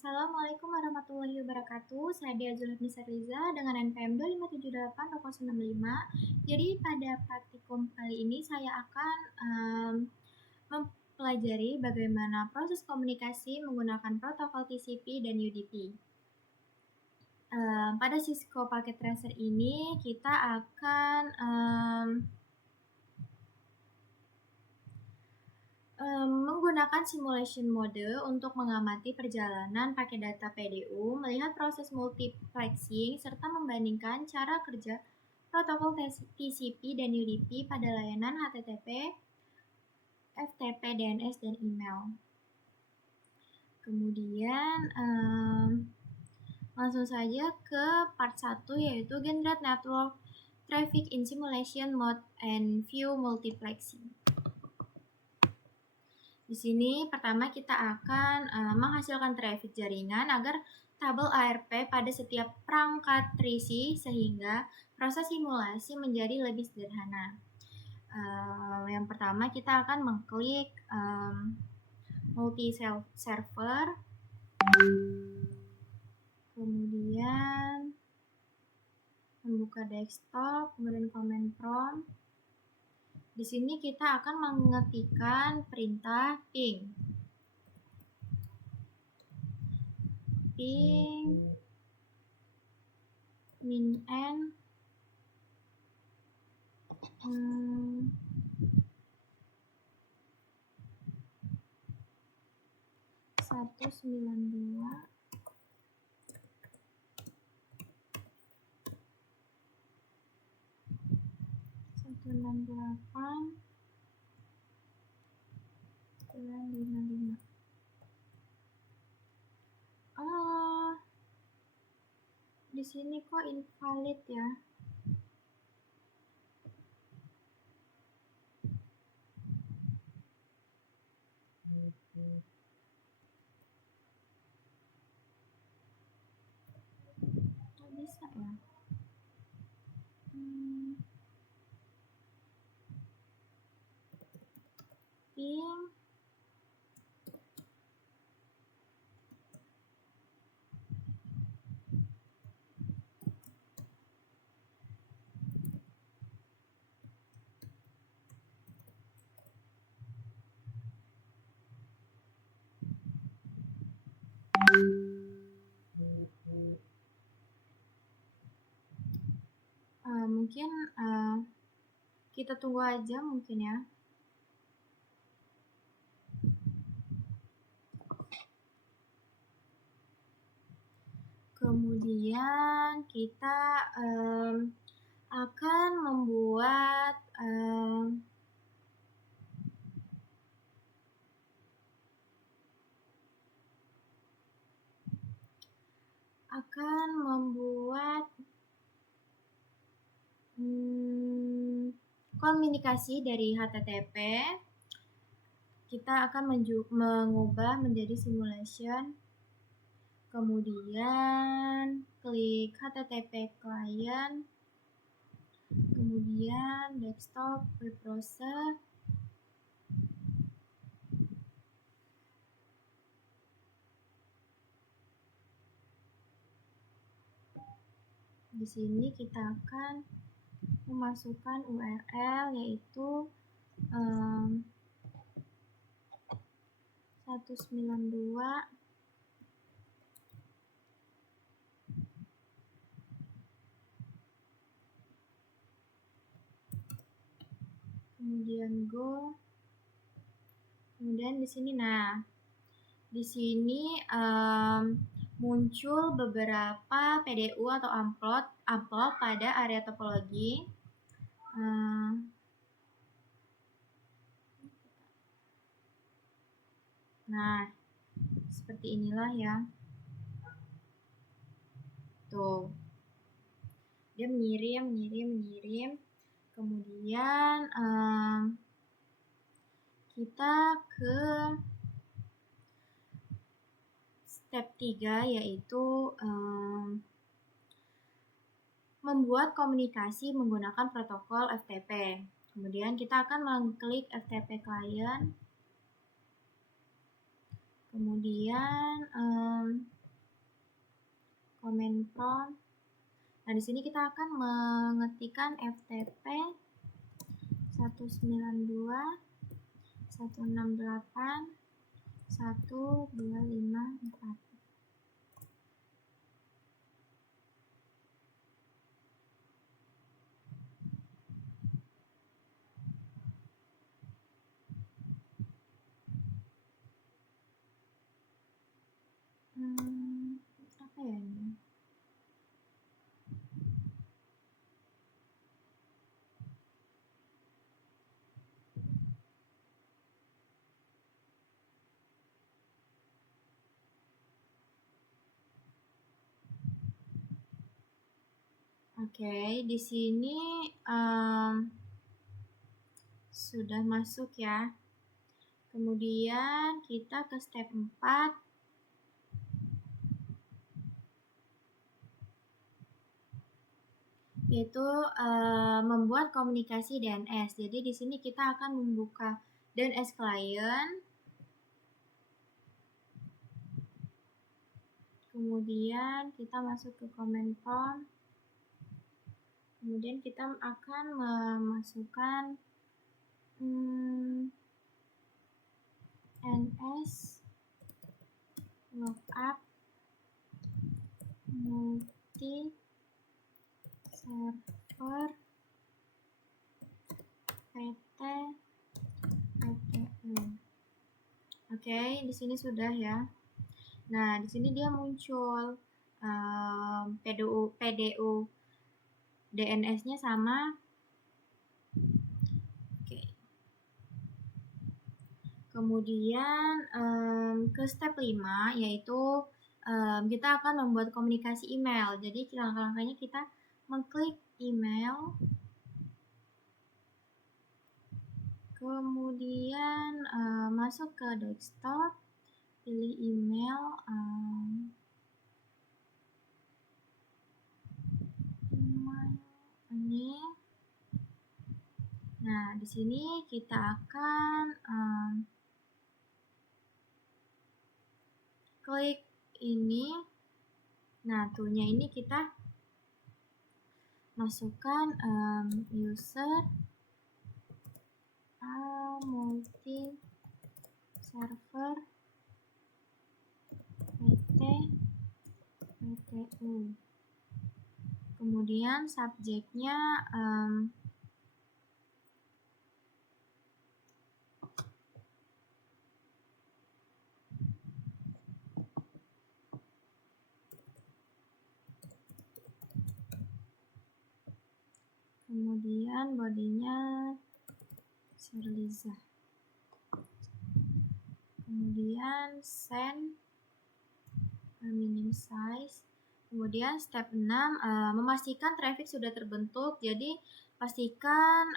Assalamualaikum warahmatullahi wabarakatuh. Saya Dea Zulhafnisa Riza dengan NPM 2578 Jadi pada praktikum kali ini saya akan mempelajari bagaimana proses komunikasi menggunakan protokol TCP dan UDP. Pada Cisco Packet Tracer ini kita akan menggunakan simulation mode untuk mengamati perjalanan paket data PDU, melihat proses multiplexing, serta membandingkan cara kerja protokol TCP dan UDP pada layanan HTTP, FTP, DNS, dan email. Kemudian langsung saja ke part 1 yaitu Generate Network Traffic in Simulation Mode and View Multiplexing. Di sini pertama kita akan menghasilkan traffic jaringan agar tabel ARP pada setiap perangkat terisi sehingga proses simulasi menjadi lebih sederhana. Yang pertama kita akan mengklik multi server, kemudian membuka desktop, kemudian command prompt. Di sini kita akan mengetikkan perintah ping min n 192 168 955. Di sini kok invalid ya? Kok bisa ya? Ping mungkin kita tunggu aja mungkin ya. Kemudian kita akan membuat komunikasi dari HTTP. Kita akan mengubah menjadi simulation. Kemudian klik HTTP client, kemudian desktop web browser, di sini kita akan memasukkan URL yaitu 192 kemudian go, kemudian di sini di sini muncul beberapa PDU atau amplop pada area topologi. Seperti inilah ya. Tuh. Dia mengirim. Kemudian kita ke step 3 yaitu membuat komunikasi menggunakan protokol FTP. Kemudian kita akan mengklik FTP client. Kemudian comment prompt. Nah, di sini kita akan mengetikkan FTP 192.168.1.254. Apa ya ini? Oke, di sini sudah masuk ya. Kemudian kita ke step 4. Yaitu membuat komunikasi DNS. Jadi di sini kita akan membuka DNS client. Kemudian kita masuk ke command prompt. Kemudian kita akan memasukkan ns lookup multi server pt ptu. Oke, di sini sudah ya. Nah, di sini dia muncul PDU DNS-nya sama. Oke. Kemudian ke step 5, yaitu kita akan membuat komunikasi email. Jadi langkah-langkahnya kita mengklik email, kemudian masuk ke desktop, pilih email, ini. Nah, di sini kita akan klik ini. Nah, toolnya ini kita masukkan user multi server ptu. Kemudian subjeknya kemudian bodinya Sherliza. Kemudian send minimum size. Kemudian step 6, memastikan traffic sudah terbentuk. Jadi pastikan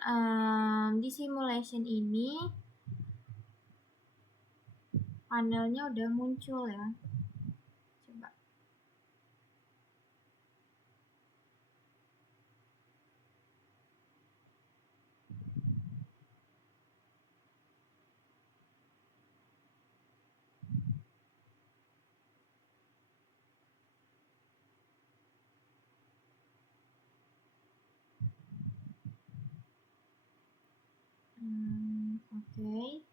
di simulation ini panelnya udah muncul ya. Coba. Oke.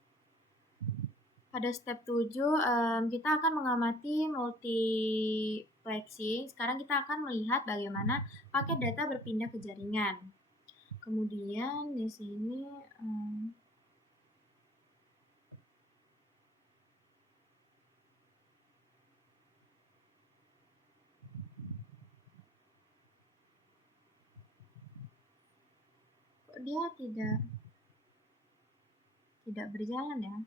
Pada step 7, kita akan mengamati multiplexing. Sekarang kita akan melihat bagaimana paket data berpindah ke jaringan. Kemudian di sini kok dia tidak berjalan ya?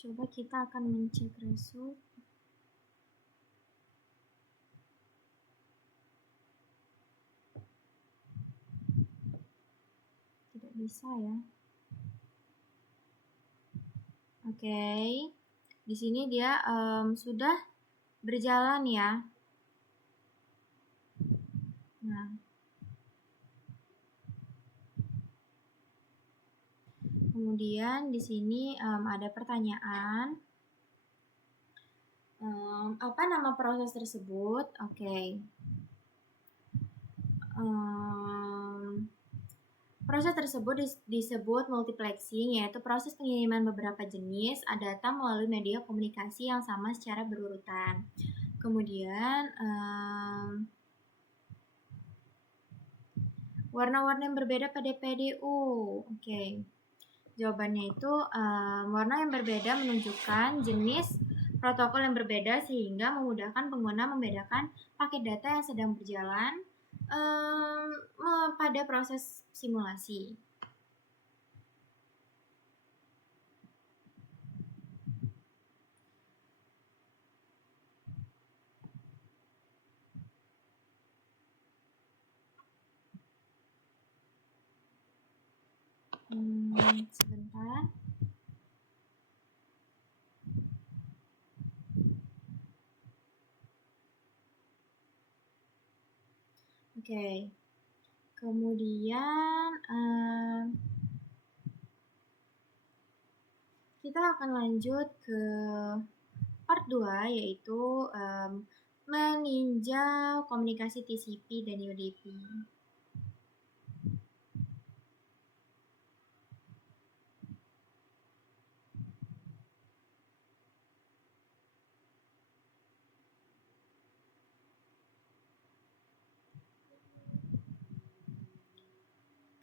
Coba kita akan mencek result. Tidak bisa ya. Oke. Di sini dia sudah berjalan ya. Nah, kemudian di sini ada pertanyaan. Apa nama proses tersebut? Oke. Proses tersebut disebut multiplexing, yaitu proses pengiriman beberapa jenis data melalui media komunikasi yang sama secara berurutan. Kemudian warna-warna yang berbeda pada PDU. Oke. Jawabannya itu warna yang berbeda menunjukkan jenis protokol yang berbeda sehingga memudahkan pengguna membedakan paket data yang sedang berjalan pada proses simulasi. Sebentar. Oke. Kemudian kita akan lanjut ke part 2, yaitu meninjau komunikasi TCP dan UDP.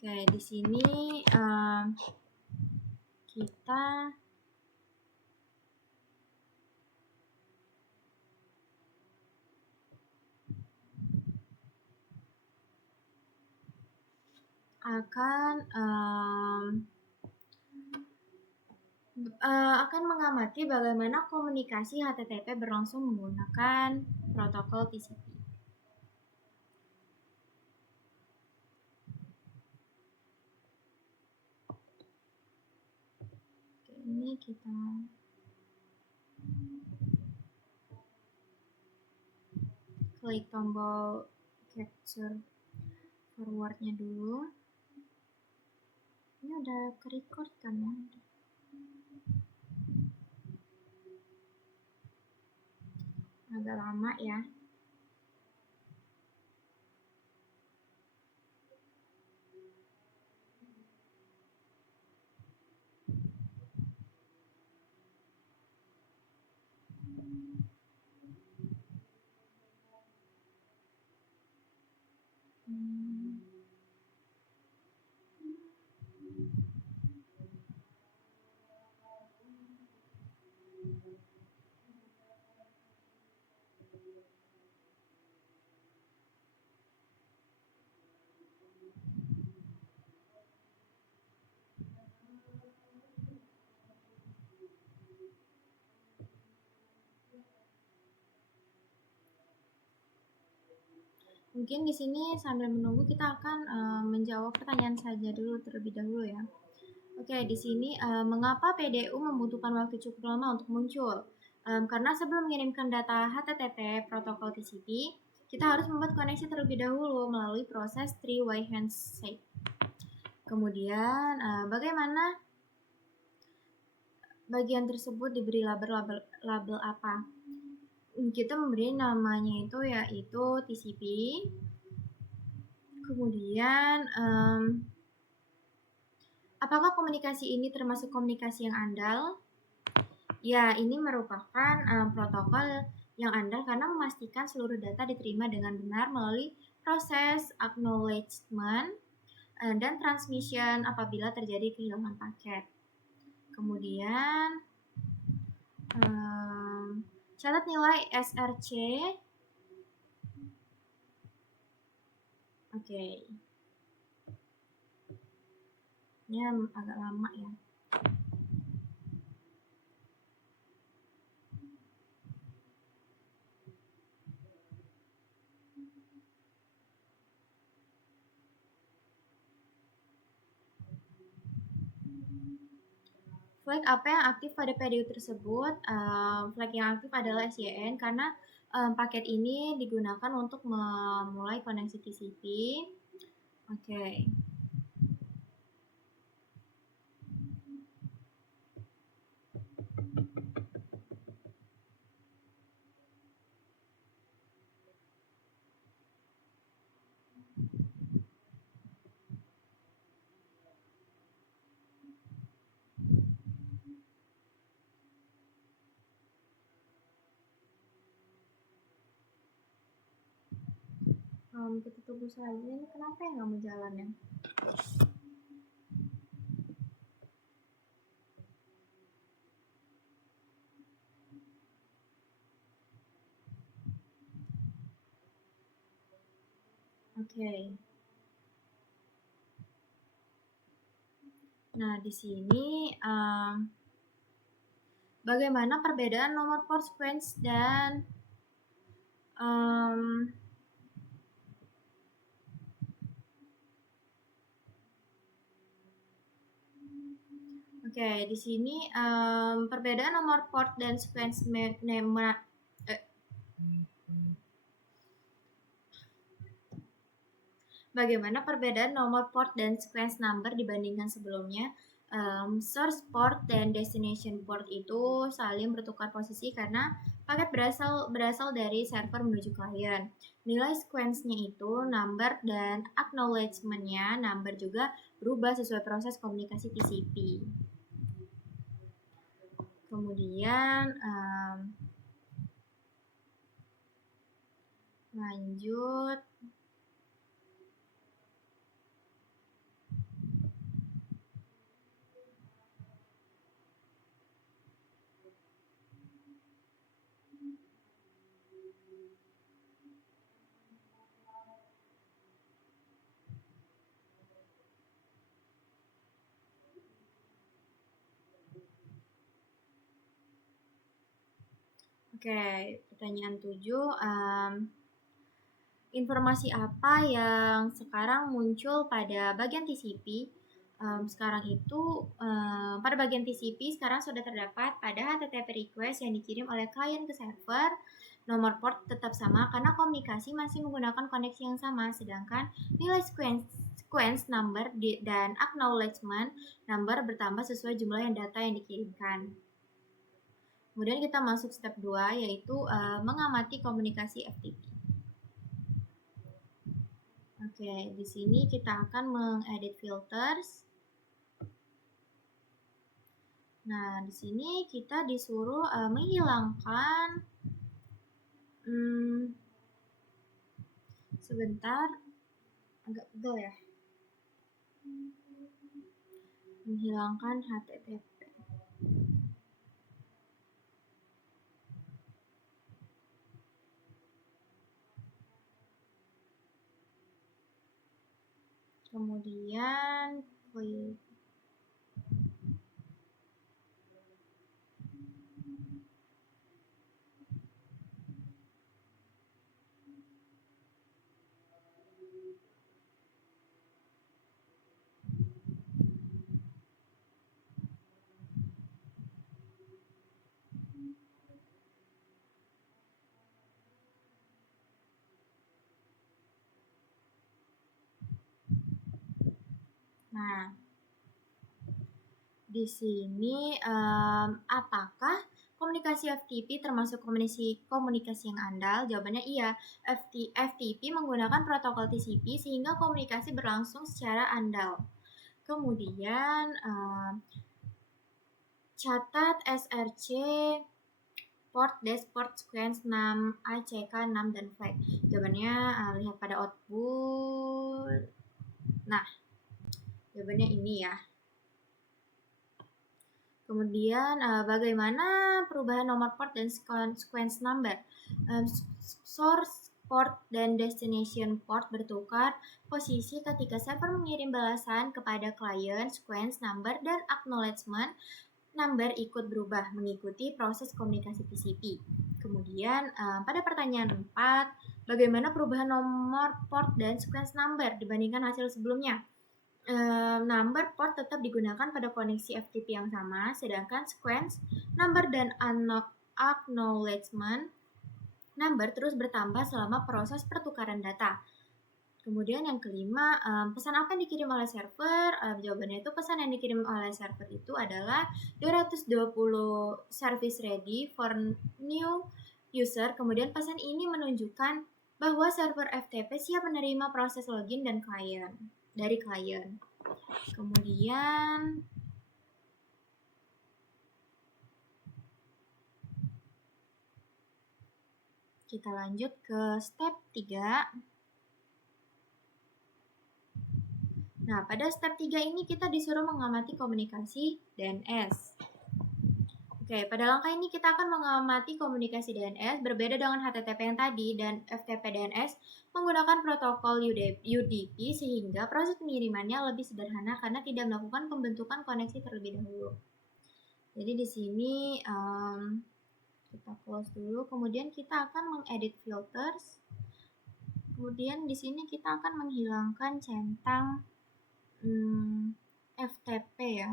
Oke, di sini kita akan mengamati bagaimana komunikasi HTTP berlangsung menggunakan protokol TCP. Oke, ini kita klik tombol capture forwardnya dulu. Ini udah ke-record kan ya? Agak lama ya. Mungkin di sini sambil menunggu kita akan menjawab pertanyaan saja dulu terlebih dahulu ya. Oke, di sini mengapa PDU membutuhkan waktu cukup lama untuk muncul? Karena sebelum mengirimkan data HTTP protokol TCP, kita harus membuat koneksi terlebih dahulu melalui proses three-way handshake. Kemudian bagaimana bagian tersebut diberi label apa? Kita memberi namanya itu yaitu TCP. Kemudian apakah komunikasi ini termasuk komunikasi yang andal? Ya, ini merupakan protokol yang andal karena memastikan seluruh data diterima dengan benar melalui proses acknowledgement dan transmission apabila terjadi kehilangan paket. Kemudian catat nilai SRC. Oke. Ini agak lama ya. Flag apa yang aktif pada PDU tersebut? Flag yang aktif adalah SYN karena paket ini digunakan untuk memulai koneksi TCP. Oke. Kita tunggu saja. Ini kenapa ya nggak mau jalan ya? Oke. Nah, di sini bagaimana perbedaan nomor port sequence dan Oke, di sini perbedaan nomor port dan sequence bagaimana perbedaan nomor port dan sequence number dibandingkan sebelumnya? Source port dan destination port itu saling bertukar posisi karena paket berasal dari server menuju klien. Nilai sequence-nya itu number dan acknowledgement-nya number juga berubah sesuai proses komunikasi TCP. Kemudian lanjut. Oke, pertanyaan 7. Informasi apa yang sekarang muncul pada bagian TCP? Sekarang itu pada bagian TCP sekarang sudah terdapat pada HTTP request yang dikirim oleh klien ke server. Nomor port tetap sama karena komunikasi masih menggunakan koneksi yang sama, sedangkan nilai sequence number dan acknowledgement number bertambah sesuai jumlah data yang dikirimkan. Kemudian kita masuk step 2, yaitu mengamati komunikasi FTP. Oke, di sini kita akan mengedit filters. Nah, di sini kita disuruh menghilangkan sebentar, agak pegel ya. Menghilangkan HTTP. Kemudian klik. Nah, di sini apakah komunikasi FTP termasuk komunikasi yang andal? Jawabannya iya. FTP menggunakan protokol TCP sehingga komunikasi berlangsung secara andal. Kemudian catat SRC port sequence 6 ACK 6 dan flag. Jawabannya lihat pada output. Nah, jawabannya ini ya. Kemudian bagaimana perubahan nomor port dan sequence number? Source port dan destination port bertukar posisi ketika server mengirim balasan kepada klien. Sequence number dan acknowledgement number ikut berubah mengikuti proses komunikasi TCP. Kemudian pada pertanyaan 4, bagaimana perubahan nomor port dan sequence number dibandingkan hasil sebelumnya? number port tetap digunakan pada koneksi FTP yang sama, sedangkan sequence number dan acknowledgement number terus bertambah selama proses pertukaran data. Kemudian yang kelima, pesan apa yang dikirim oleh server? Jawabannya itu pesan yang dikirim oleh server itu adalah 220 service ready for new user. Kemudian pesan ini menunjukkan bahwa server FTP siap menerima proses login dan dari klien. Kemudian kita lanjut ke step 3. Nah, pada step 3 ini kita disuruh mengamati komunikasi DNS. Oke, pada langkah ini kita akan mengamati komunikasi DNS berbeda dengan HTTP yang tadi, dan FTP DNS menggunakan protokol UDP sehingga proses pengirimannya lebih sederhana karena tidak melakukan pembentukan koneksi terlebih dahulu. Jadi di sini kita close dulu, kemudian kita akan mengedit filters. Kemudian di sini kita akan menghilangkan centang FTP ya.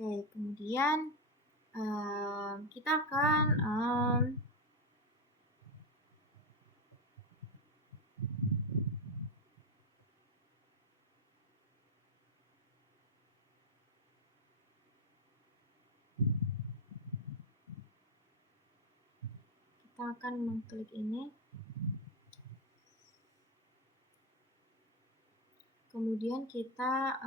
Oke, kemudian kita akan mengklik ini. Kemudian kita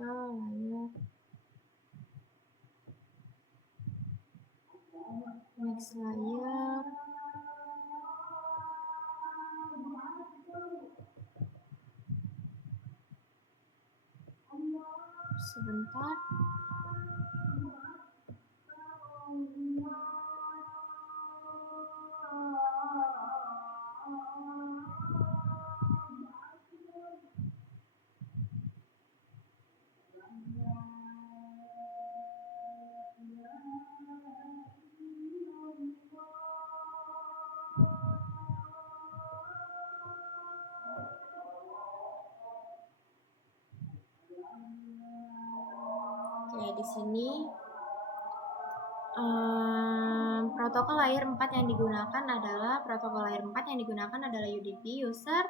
ke layar next layer. Sebentar. Oke, di sini protokol layer 4 yang digunakan adalah UDP user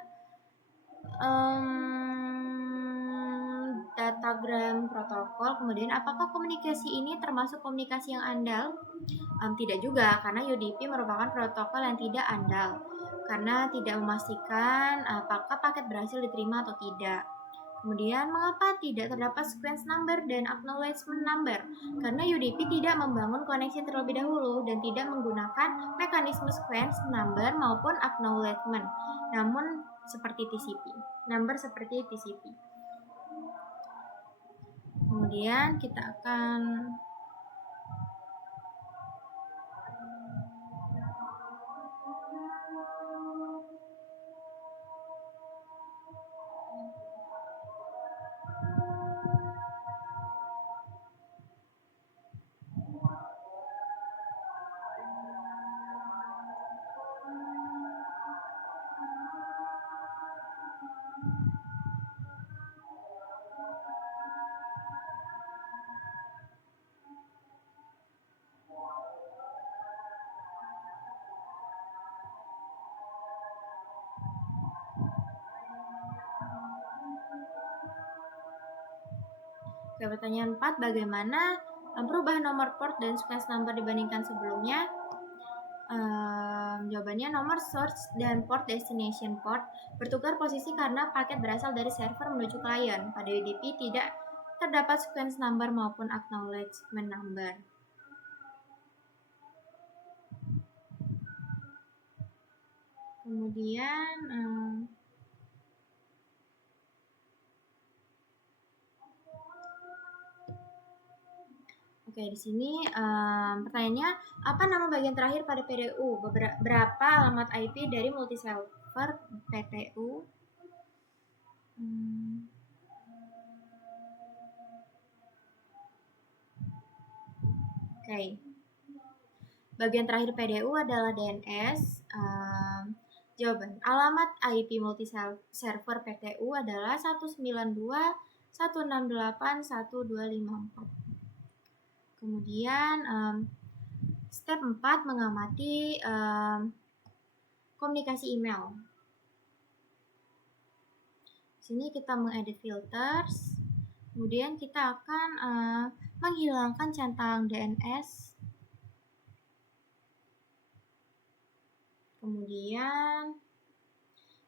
datagram protokol. Kemudian apakah komunikasi ini termasuk komunikasi yang andal? Tidak juga, karena UDP merupakan protokol yang tidak andal karena tidak memastikan apakah paket berhasil diterima atau tidak. Kemudian, mengapa tidak terdapat sequence number dan acknowledgement number? Karena UDP tidak membangun koneksi terlebih dahulu dan tidak menggunakan mekanisme sequence number maupun acknowledgement, namun seperti TCP. Kemudian kita akan ke pertanyaan 4, bagaimana perubahan nomor port dan sequence number dibandingkan sebelumnya? Jawabannya, nomor source dan port destination port bertukar posisi karena paket berasal dari server menuju klien. Pada UDP tidak terdapat sequence number maupun acknowledgement number. Kemudian oke, di sini pertanyaannya, apa nama bagian terakhir pada PDU? Berapa alamat IP dari multisite server PTU. Oke. Bagian terakhir PDU adalah DNS. Jawaban. Alamat IP multi-server PTU adalah 192.168.1.254. Kemudian step 4 mengamati komunikasi email. Sini kita mengedit filters. Kemudian kita akan menghilangkan centang DNS. Kemudian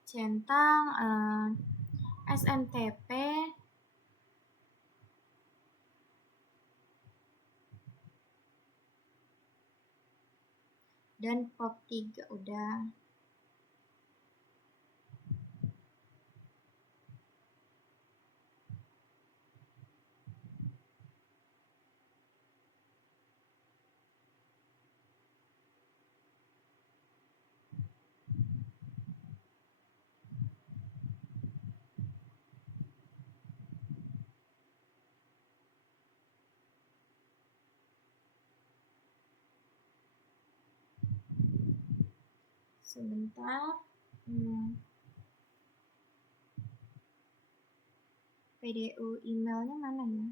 centang SMTP dan POP3 udah. Sebentar. PDU emailnya mana ya?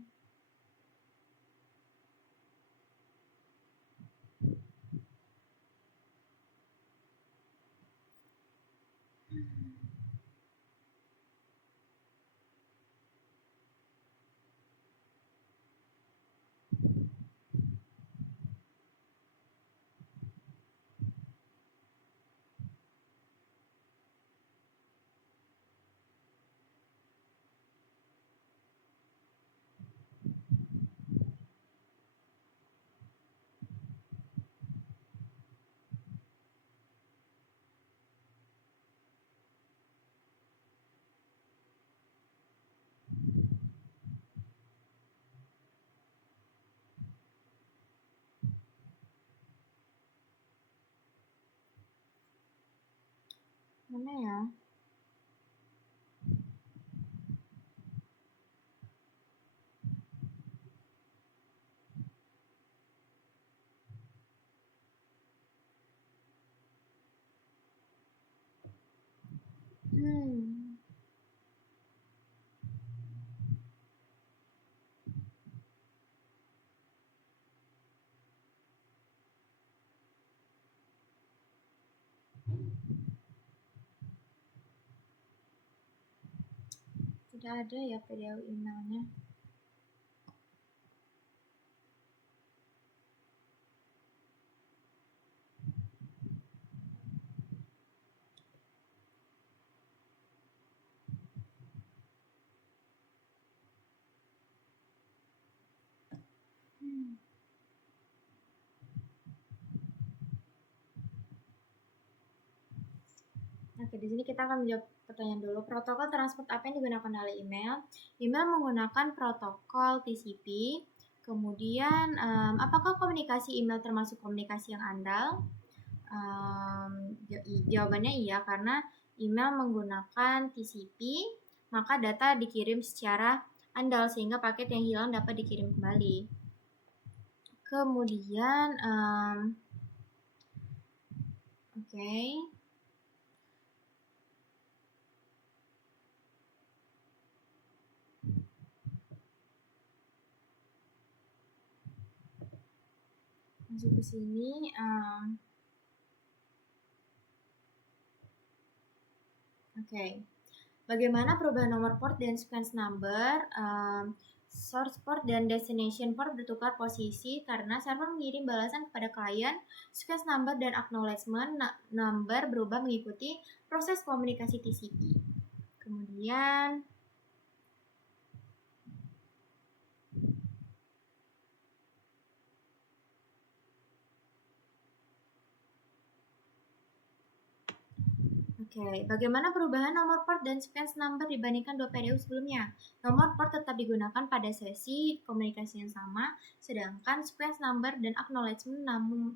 Mana ya? Tidak ada ya PDU emailnya. Oke, di sini kita akan menjawab pertanyaan dulu. Protokol transport apa yang digunakan oleh email? Email menggunakan protokol TCP. Kemudian, apakah komunikasi email termasuk komunikasi yang andal? Jawabannya iya, karena email menggunakan TCP, maka data dikirim secara andal sehingga paket yang hilang dapat dikirim kembali. Kemudian, oke. Masuk ke sini. Oke. Bagaimana perubahan nomor port dan sequence number? Source port dan destination port bertukar posisi karena server mengirim balasan kepada klien. Sequence number dan acknowledgement number berubah mengikuti proses komunikasi TCP. Kemudian bagaimana perubahan nomor port dan sequence number dibandingkan dua PDU sebelumnya? Nomor port tetap digunakan pada sesi komunikasi yang sama, sedangkan sequence number dan acknowledgement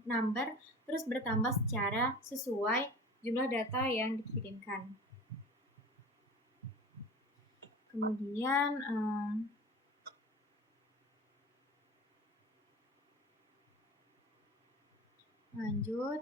number terus bertambah secara sesuai jumlah data yang dikirimkan. Kemudian lanjut,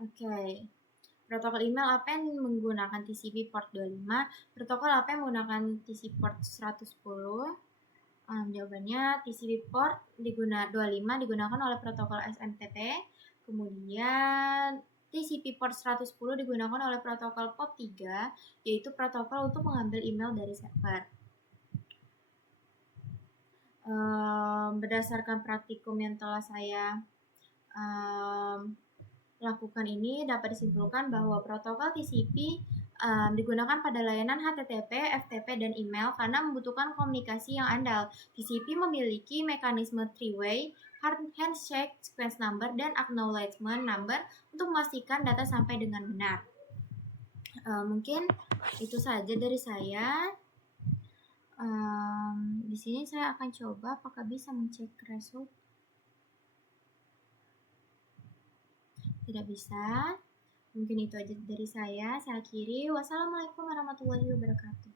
oke. Protokol email apa yang menggunakan TCP port 25? Protokol apa yang menggunakan TCP port 110? Jawabannya TCP port 25 digunakan oleh protokol SMTP. Kemudian TCP port 110 digunakan oleh protokol POP3, yaitu protokol untuk mengambil email dari server. Berdasarkan praktikum yang telah saya lakukan ini, dapat disimpulkan bahwa protokol TCP digunakan pada layanan HTTP, FTP, dan email karena membutuhkan komunikasi yang andal. TCP memiliki mekanisme three-way, handshake, sequence number, dan acknowledgement number untuk memastikan data sampai dengan benar. Mungkin itu saja dari saya. Di sini saya akan coba apakah bisa mencek result. Tidak bisa. Mungkin itu aja dari saya. Saya akhiri. Wassalamualaikum warahmatullahi wabarakatuh.